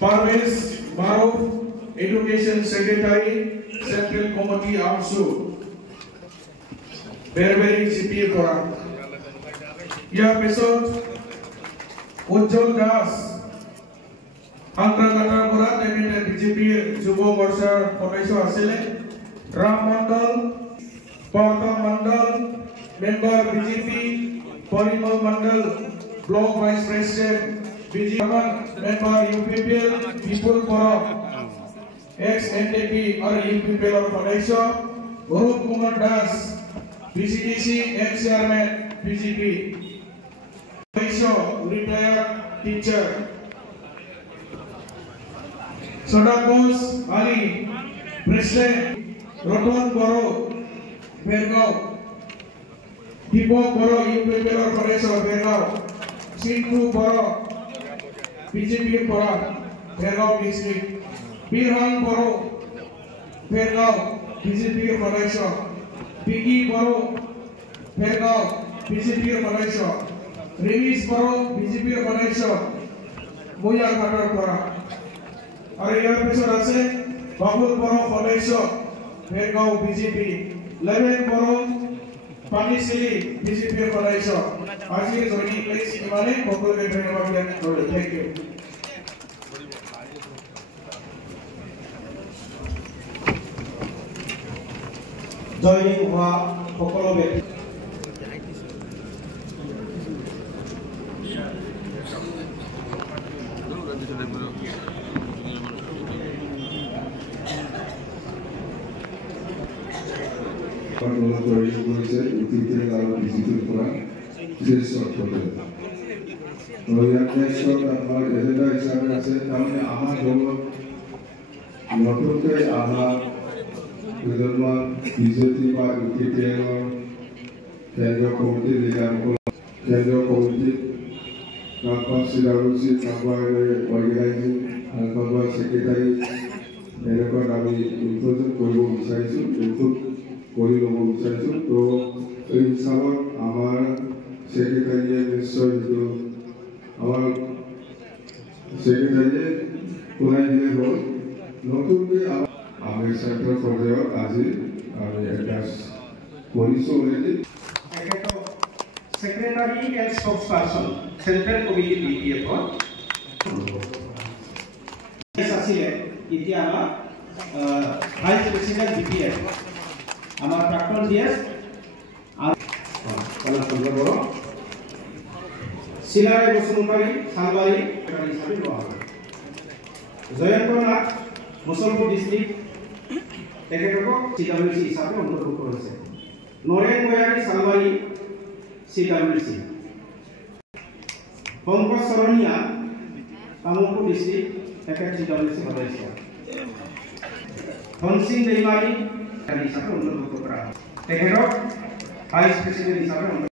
Parvez Maruf, Education Secretary, Central Committee AMSU, Berberi CPA Kora. Ia besok Ujjwal Das, Hangragata Kora, Deputy BJP Jubo Morcha Kotaisho Asile, Ram Mandal, Partham Mandal, Member BJP, Parimal Mandal, Block Vice President, BJP, Member UPPL, People Forum, ex-NTP or UPPL or Kotaisho, Rup Kumar Das, BCDC, ex-Chairman, BJP, Kotaisho, retired teacher, Sodakos Ali, President, Roton Boro, Bergao, Tipo Boro, UPPL or Kotaisho, Bergao, Sintu Boro, BJP Boro, Bergao District, Birhan Boro, Bergao, BJP Kotaisho, Piki Boro, Bergao, BJP Kotaisho, Rimis Boro, BJP Kotaisho, Moya Katar Boro. और यार पिछड़ आसे बाबुल बरो कोटाइशो बेरगांव BJP 11 बरो पानीसिली BJP कोटाइशो आज ये joining place इमाने कोकुल के धन्यवाद देने थोड़े थैंक यू जॉइनिंग हुआ कोकुल में Panduan Korea Korea itu kalau di situ kurang sesuatu problem. Kalau yang next one apa agenda hisapnya saya kami ahad dulu, waktu ke ahad kemudian BJP pak UPPL Kendra Komite Kendra Komite Kapan Sidarusi Kapan Organizing Kapan Sekretari mereka kami introduce koyo বিচাৰিছো introduce কৰি ল'ব বিচাৰিছো তো এই হিচাপত আমাৰ সেক্ৰেটাৰীয়ে নিশ্চয় যিটো আমাৰ সেক্ৰেটাৰীয়ে কোনাই দিলে হ'ল নতুনকৈ আমি চেণ্ট্ৰেল পৰ্যায়ত আজি আমি এটাচ কৰিছোঁ already secretary and স্পোকসপাৰসন central committee বিপিএফৰ আছিলে এতিয়া আমাৰ ভাইচ প্ৰেচিডেণ্ট বিপিএফ আমার প্রাক্তন ডিএস কলা চন্দ্র বড় শিলারে বসুমতারি সালবাড়ি হিসাবে লওয়া হয় জয়ন্ত নাথ মুসলপুর ডিস্ট্রিক্ট তেখেতক সিডাব্লিউসি হিসাবে অন্তর্ভুক্ত হয়েছে নরেন বয়ারি সালবাড়ি সিডাব্লিউসি পঙ্কজ সরণিয়া তামুলপুর ডিস্ট্রিক্ট তেখেত সিডাব্লিউসি সদস্য ধনসিং দেইমারি হিসাবে অন্তর্ভুক্ত করা হয় তেখেতক ভাইস প্রেসিডেন্ট হিসাবে